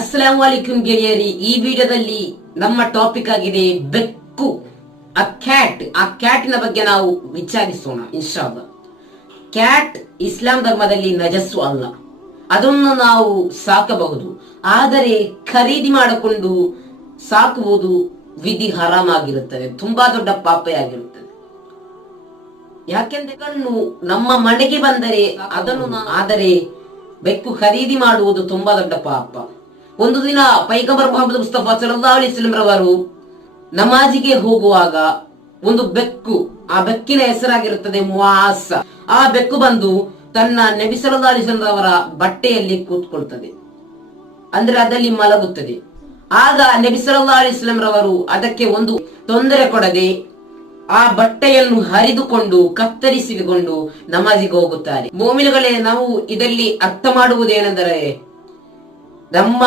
ಅಸ್ಸಲಾಂ ವಾಲಿಕುಂ ಗೆಳೆಯರಿ, ಈ ವಿಡಿಯೋದಲ್ಲಿ ನಮ್ಮ ಟಾಪಿಕ್ ಆಗಿದೆ ಬೆಕ್ಕು, ಆ ಕ್ಯಾಟಿನ ಬಗ್ಗೆ ನಾವು ವಿಚಾರಿಸೋಣ ಇನ್ಶಾ ಅಲ್ಲಾಹ್. ಕ್ಯಾಟ್ ಇಸ್ಲಾಂ ಧರ್ಮದಲ್ಲಿ ನಜಸ್ಸು ಅಲ್ಲ, ಅದನ್ನು ನಾವು ಸಾಕಬಹುದು. ಆದರೆ ಖರೀದಿ ಮಾಡಿಕೊಂಡು ಸಾಕುವುದು ವಿಧಿ ಹರಾಮಾಗಿರುತ್ತದೆ, ತುಂಬಾ ದೊಡ್ಡ ಪಾಪೆಯಾಗಿರುತ್ತದೆ. ಯಾಕೆಂದ್ರೆ ಕಣ್ಣು ನಮ್ಮ ಮನೆಗೆ ಬಂದರೆ ಆದರೆ ಬೆಕ್ಕು ಖರೀದಿ ಮಾಡುವುದು ತುಂಬಾ ದೊಡ್ಡ ಪಾಪ. ಒಂದು ದಿನ ಪೈಗಂಬರ್ ಮೊಹಮ್ಮದ್ ಮುಸ್ತಫಾ ಸಲ್ಲಲ್ಲಾಹು ಅಲೈಹಿ ವಸಲ್ಲಂ ರವರು ನಮಾಜಿಗೆ ಹೋಗುವಾಗ ಒಂದು ಬೆಕ್ಕು, ಆ ಬೆಕ್ಕಿನ ಹೆಸರಾಗಿರುತ್ತದೆ ಮುಆಸ. ಆ ಬೆಕ್ಕು ಬಂದು ತನ್ನ ನಬಿ ಸಲ್ಲಲ್ಲಾಹು ಅಲೈಹಿ ವಸಲ್ಲಂ ರವರ ಬಟ್ಟೆಯಲ್ಲಿ ಕೂತ್ಕೊಳ್ತದೆ, ಅಂದ್ರೆ ಅದರಲ್ಲಿ ಮಲಗುತ್ತದೆ. ಆಗ ನಬಿ ಸಲ್ಲಲ್ಲಾಹು ಅಲೈಹಿ ವಸಲ್ಲಂ ರವರು ಅದಕ್ಕೆ ಒಂದು ತೊಂದರೆ ಕೊಡದೆ ಆ ಬಟ್ಟೆಯನ್ನು ಹರಿದುಕೊಂಡು ಕತ್ತರಿಸಿಕೊಂಡು ನಮಾಜಿಗೆ ಹೋಗುತ್ತಾರೆ. ಮೋಮಿನುಗಳೇ, ನಾವು ಇದರಲ್ಲಿ ಅರ್ಥ ಮಾಡುವುದೇನೆಂದರೆ, ನಮ್ಮ